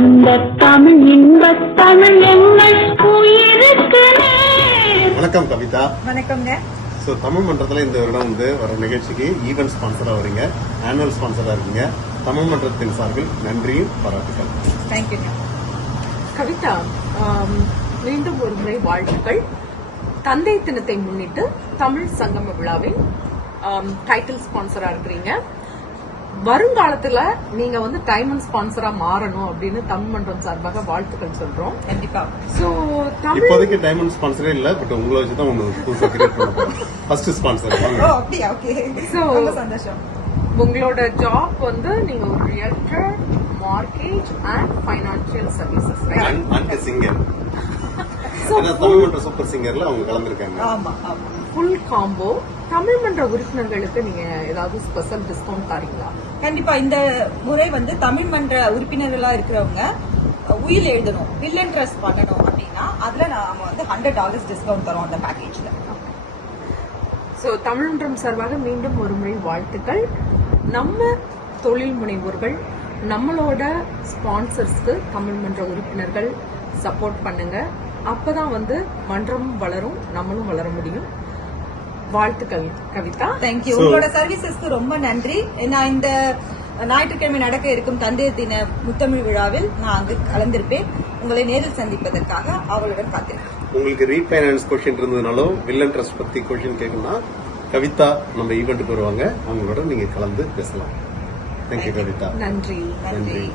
அந்த தமிழ் இன்பத் தமிழ் எங்கள் உயிருக்கு வணக்கம் கவிதா. வணக்கம்ங்க. சோ தமிழ் மன்றத்தில் இந்த வருடம் வந்து வர நிகழ்ச்சிக்கு ஈவென்ட் ஸ்பான்சராக வரீங்க. ஆனுவல் ஸ்பான்சராக இருக்கீங்க. தமிழ் மன்றத்தின் சார்பில் நன்றியும் பாராட்டுகள் தேங்க்யூங்க கவிதா ஆம், மீண்டும் ஒரு முறை வாழ்த்துக்கள். தந்தை தினத்தை முன்னிட்டு தமிழ் சங்கம விழாவின் டைட்டில் ஸ்பான்சரா இருக்கிறீங்க. வருங்காலத்துல நீங்க வந்து டைமண்ட் ஸ்பான்சரா மாறணும் அப்படின்னு தமிழ் மன்றம் சார்பாக வாழ்த்துக்கள் சொல்றோம். கண்டிப்பா. சோ இப்போதைக்கு டைமண்ட் ஸ்பான்சரே இல்லை பட் உங்களை வச்சு தான் ஒன்று புதுசாக கிரியேட் பண்ண ஃபர்ஸ்ட் ஸ்பான்சர் அப்படியா? ஓகே ரொம்ப சந்தோஷம். உங்களோட ஜாப் வந்து நீங்க ஒரு realtor mortgage and financial services and singer Tamil மன்ற சூப்பர் சிங்கர்ல அவங்க கலந்துருக்காங்க. ஆமா ஆமா. ஃபுல் காம்போ தமிழ் மன்ற உறுப்பினர்களுக்கு நீங்க ஏதாவது ஸ்பெஷல் டிஸ்கவுண்ட் தரீங்களா? கண்டிப்பா இந்த முறை வந்து தமிழ் மன்ற உறுப்பினர்களா இருக்கிறவங்க உயில் எழுதணும். வில் அண்ட் ட்ரெஸ் பண்ணணும் அப்படின்னா அதுல நாம வந்து ஹண்ட்ரட் டாலர்ஸ் டிஸ்கவுண்ட் தரோம் அந்த பேக்கேஜ்ல ஸோ தமிழ் மன்றம் சார்பாக மீண்டும் ஒரு முறை வாழ்த்துக்கள். நம்ம தொழில் முனைவோர்கள் நம்மளோட ஸ்பான்சர்ஸ்க்கு தமிழ் மன்ற உறுப்பினர்கள் சப்போர்ட் பண்ணுங்க. அப்பதான் வந்து மன்றமும் வளரும் நம்மளும் வளர முடியும். வாழ்த்துக்கள் கவிதா. தேங்க்யூ உங்களோட சர்வீசஸ்க்கு ரொம்ப நன்றி. நான் இந்த ஞாயிற்றுக்கிழமை நடக்க இருக்கும் தந்தையர் தின முத்தமிழ் விழாவில் நான் அங்கு கலந்திருப்பேன். உங்களை நேரில் சந்திப்பதற்காக அவளுடன் காத்திருக்கேன் உங்களுக்கு ரீஃபைனான்ஸ் கொஷின் இருந்ததுனாலோ வில்லன் ட்ரஸ்ட் பத்தி கொஷின் கேட்கணும்னா கவிதா நம்ம ஈவெண்ட்டுக்கு வருவாங்க. அவங்களோட நீங்க கலந்து பேசலாம். Thank you Kavitha. நன்றி. நன்றி.